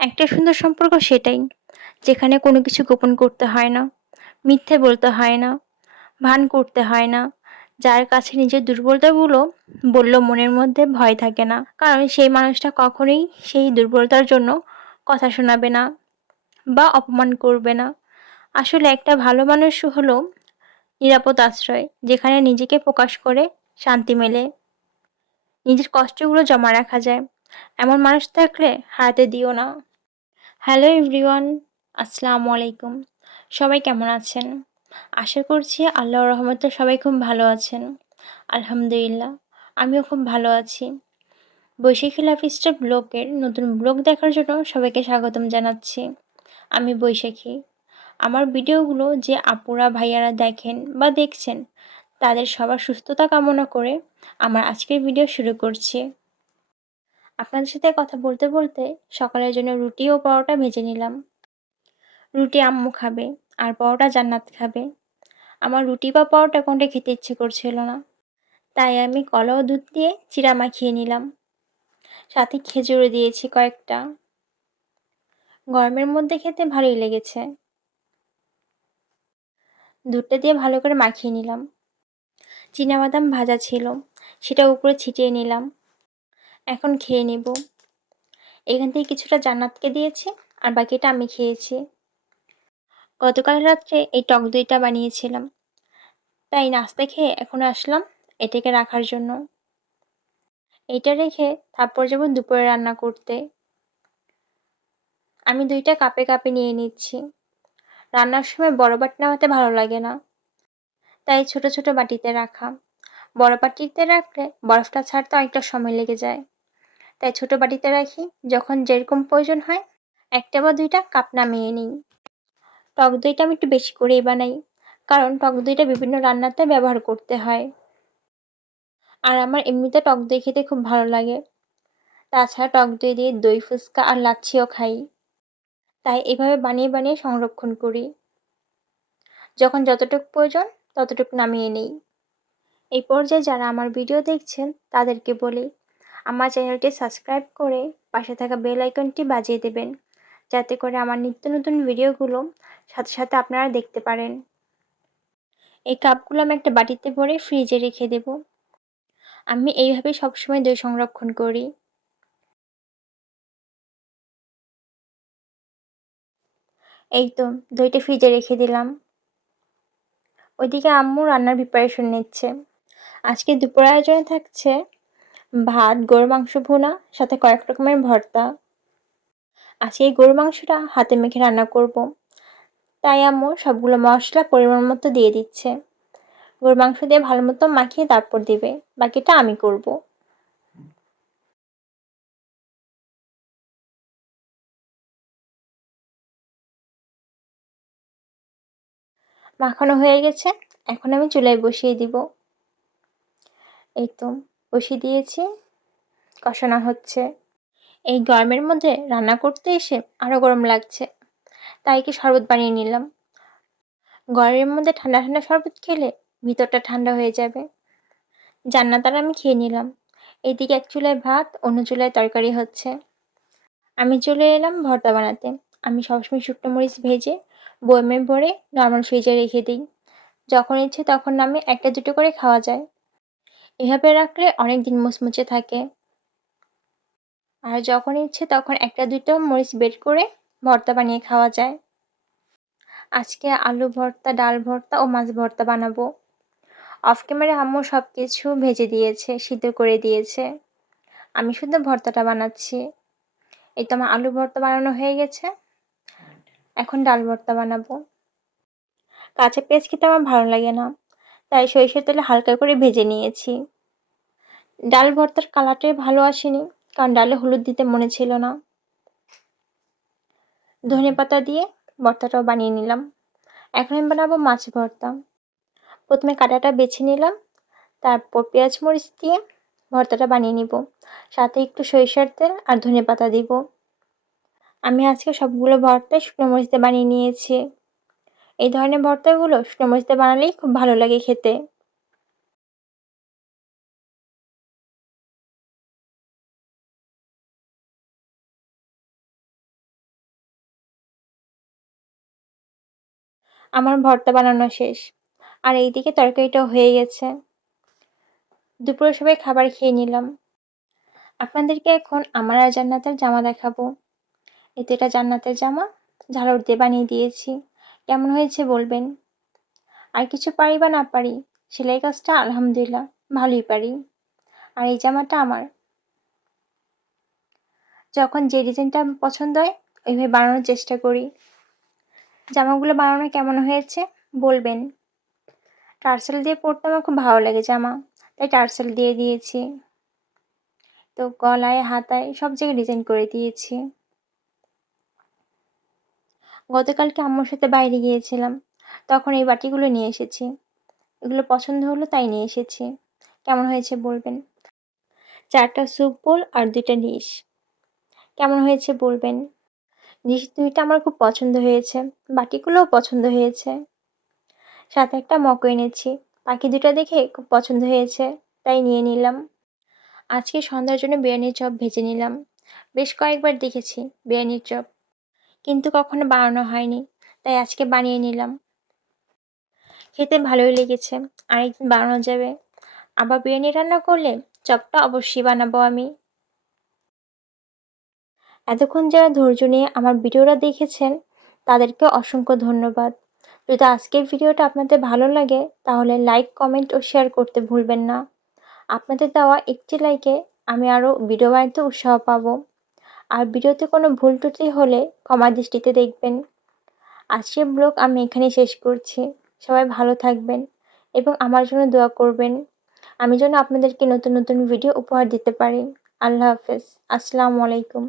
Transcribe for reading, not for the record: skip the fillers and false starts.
একটা সুন্দর সম্পর্ক সেটাই, যেখানে কোনো কিছু গোপন করতে হয় না, মিথ্যে বলতে হয় না, ভান করতে হয় না। যার কাছে নিজের দুর্বলতাগুলো বললেও মনের মধ্যে ভয় থাকে না। কারণ সেই মানুষটা কখনোই সেই দুর্বলতার জন্য কথা শোনাবে না বা অপমান করবে না। আসলে একটা ভালো মানুষ হলো নিরাপদ আশ্রয়, যেখানে নিজেকে প্রকাশ করে শান্তি মেলে, নিজের কষ্টগুলো জমা রাখা যায়। এমন মানুষ থাকলে হারাতে দিও না। হ্যালো এভরিওয়ান, আসসালামু আলাইকুম। সবাই কেমন আছেন? আশা করছি আল্লাহর রহমতে সবাই খুব ভালো আছেন। আলহামদুলিল্লাহ, আমিও খুব ভালো আছি। বৈশাখী লাইফস্টাইল ব্লগের নতুন ব্লগ দেখার জন্য সবাইকে স্বাগতম জানাচ্ছি। আমি বৈশাখী। আমার ভিডিওগুলো যে আপুরা ভাইয়ারা দেখেন বা দেখছেন, তাদের সবার সুস্থতা কামনা করে আমার আজকের ভিডিও শুরু করছি। আপনাদের সাথে কথা বলতে বলতে সকালের জন্য রুটি ও পরোটা ভেজে নিলাম। রুটি আম্মু খাবে আর পরোটা জান্নাত খাবে। আমার রুটি বা পরোটা কোনটা খেতে ইচ্ছে করছিল না, তাই আমি কলা ও দুধ দিয়ে চিড়া মাখিয়ে নিলাম। সাথে খেজুরও দিয়েছি কয়েকটা। গরমের মধ্যে খেতে ভালোই লেগেছে। দুধটা দিয়ে ভালো করে মাখিয়ে নিলাম। চিনাবাদাম ভাজা ছিল, সেটা উপরে ছিটিয়ে নিলাম। এখন খেয়ে নেব। এখান থেকে কিছুটা জান্নাতকে দিয়েছি আর বাকিটা আমি খেয়েছি। গতকাল রাত্রে এই টক দইটা বানিয়েছিলাম, তাই নাস্তা খেয়ে এখন আসলাম এটাকে রাখার জন্য। এটা রেখে তারপর যাব দুপুরে রান্না করতে। আমি দুইটা কাপে কাপে নিয়ে নিচ্ছি। রান্নার সময় বড় বাটি নামাতে ভালো লাগে না, তাই ছোট ছোট বাটিতে রাখা। বড় বাটিতে রাখলে বরফটা ছাড়তে অনেকটা সময় লেগে যায়, তাই ছোট বাটিতে রাখি। যখন যেরকম প্রয়োজন হয় একটা বা দুইটা কাপ নামিয়ে নিই। টক দইটা আমি একটু বেশি করেই বানাই, কারণ টক দইটা বিভিন্ন রান্নাতে ব্যবহার করতে হয়। আর আমার এমনিতে টক দই খেতে খুব ভালো লাগে। তাছাড়া টক দই দিয়ে দই ফুচকা আর লাচ্ছিও খাই, তাই এভাবে বানিয়ে বানিয়ে সংরক্ষণ করি। যখন যতটুকু প্রয়োজন ততটুকু নামিয়ে নিই। এই পর্যায়ে যারা আমার ভিডিও দেখছেন তাদেরকে বলি, আমার চ্যানেলটি সাবস্ক্রাইব করে পাশে থাকা বেল আইকনটি বাজিয়ে দেবেন, যাতে করে আমার নিত্য নতুন ভিডিওগুলো সাথে সাথে আপনারা দেখতে পারেন। এই কাপগুলো আমি একটা বাটিতে ভরে ফ্রিজে রেখে দেব। আমি এইভাবে সবসময় দই সংরক্ষণ করি। এই তো দইটা ফ্রিজে রেখে দিলাম। ওইদিকে আম্মু রান্নার প্রিপারেশন নিচ্ছে। আজকে দুপুর আয়োজনে থাকছে ভাত, গরুর মাংস ভুনা, সাথে কয়েক রকমের ভর্তা। আজকে এই গরুর মাংসটা হাতে মেখে রান্না করব, তাই আম্মু সবগুলো মশলা পরিমাণ মতো দিয়ে দিচ্ছে। গরুর মাংস দিয়ে ভালো মতো মাখিয়ে তারপর দিবে, বাকিটা আমি করব। মাখানো হয়ে গেছে, এখন আমি চুলায় বসিয়ে দিব। এই তো বসিয়ে দিয়েছি, কষানো হচ্ছে। এই গরমের মধ্যে রান্না করতে এসে আরো গরম লাগছে, তাই কি শরবত বানিয়ে নিলাম। গরমের মধ্যে ঠান্ডা ঠান্ডা শরবত খেলে ভিতরটা ঠান্ডা হয়ে যাবে। জান্নাত আর আমি খেয়ে নিলাম। এইদিকে এক চুলায় ভাত, অন্য চুলায় তরকারি হচ্ছে। আমি চলে এলাম ভর্তা বানাতে। আমি সবসময় শুকনো মরিচ ভেজে বয়মে ভরে নর্মাল ফ্রিজে রেখে দিই। যখন ইচ্ছে তখন নামে একটা দুটো করে খাওয়া যায়। এভাবে রাখলে অনেক দিন মুচমুচে থাকে। আর যখন ইচ্ছে তখন একটা দুটো মরিচ বের করে ভর্তা বানিয়ে খাওয়া যায়। আজকে আলু ভর্তা, ডাল ভর্তা ও মাছ ভর্তা বানাবো। অফ ক্যামেরায় আম্মু সব কিছু ভেজে দিয়েছে, সিদ্ধ করে দিয়েছে। আমি শুধু ভর্তাটা বানাচ্ছি। এই তো আমার আলু ভর্তা বানানো হয়ে গেছে, এখন ডাল ভর্তা বানাবো। কাঁচা পেঁয়াজ খেতে আমার ভালো লাগে না, তাই সরিষার তেলে হালকা করে ভেজে নিয়েছি। ডাল ভর্তার কালারটাই ভালো আসেনি, কারণ ডালে হলুদ দিতে মনে ছিল না। ধনেপাতা দিয়ে ভর্তাটাও বানিয়ে নিলাম। এখন আমি বানাবো মাছ ভর্তা। প্রথমে কাঁটাটা বেছে নিলাম, তারপর পেঁয়াজ মরিচ দিয়ে ভর্তাটা বানিয়ে নিব। সাথে একটু সরিষার তেল আর ধনেপাতা দিব। আমি আজকে সবগুলো ভর্তাই শুকনো মরিচ দিয়ে বানিয়ে নিয়েছি। এই ধরনের ভর্তাগুলো শুকনো মরিচ দিয়ে বানালেই খুব ভালো লাগে খেতে। আমার ভর্তা বানানো শেষ, আর এইদিকে তরকারিটাও হয়ে গেছে। দুপুরে সবাই খাবার খেয়ে নিলাম। আপনাদেরকে এখন আমার আর জান্নাতের জামা দেখাবো। এই তো এটা জান্নাতের জামা, ঝাড়ুর দিয়ে বানিয়ে দিয়েছি। কেমন হয়েছে বলবেন। আর কিছু পারি বা না পারি, সেলাই কাজটা আলহামদুলিল্লাহ ভালোই পারি। আর এই জামাটা আমার। যখন যে ডিজাইনটা পছন্দ হয় ওইভাবে বানানোর চেষ্টা করি। জামাগুলো বানানো কেমন হয়েছে বলবেন। টার্সেল দিয়ে পরতে আমার খুব ভালো লাগে জামা, তাই টার্সেল দিয়ে দিয়েছি। তো গলায়, হাতায় সব জায়গায় ডিজাইন করে দিয়েছি। গতকালকে আম্মুর সাথে বাইরে গিয়েছিলাম, তখন এই বাটিগুলো নিয়ে এসেছি। এগুলো পছন্দ হলো তাই নিয়ে এসেছি। কেমন হয়েছে বলবেন। 4টা স্যুপ বোল আর 2টা ডিশ। কেমন হয়েছে বলবেন। ডিশ 2টা আমার খুব পছন্দ হয়েছে, বাটিগুলোও পছন্দ হয়েছে। সাথে একটা মগও এনেছি, পাখি 2টা দেখে খুব পছন্দ হয়েছে তাই নিয়ে নিলাম। আজকে সন্ধ্যার জন্য বিরিয়ানির চপ ভেজে নিলাম। বেশ কয়েকবার দেখেছি বিরিয়ানির চপ, কিন্তু কখনো বানানো হয়নি, তাই আজকে বানিয়ে নিলাম। খেতে ভালোই লেগেছে, আরেকদিন বানানো যাবে। আবার বিরিয়ানি রান্না করলে চপটা অবশ্যই বানাবো আমি। এতক্ষণ যারা ধৈর্য নিয়ে আমার ভিডিওটা দেখেছেন তাদেরকে অসংখ্য ধন্যবাদ। যদি আজকের ভিডিওটা আপনাদের ভালো লাগে তাহলে লাইক, কমেন্ট ও শেয়ার করতে ভুলবেন না। আপনাদের দেওয়া একটি লাইকে আমি আরও ভিডিও বানাতে উৎসাহ পাবো। আর ভিডিওতে কোনো ভুল ত্রুটি হলে ক্ষমা দৃষ্টিতে দেখবেন। আজকের ব্লগ আমি এখানেই শেষ করছি। সবাই ভালো থাকবেন এবং আমার জন্য দোয়া করবেন, আমি যেন আপনাদেরকে নতুন নতুন ভিডিও উপহার দিতে পারি। আল্লাহ হাফেজ। আসসালামু আলাইকুম।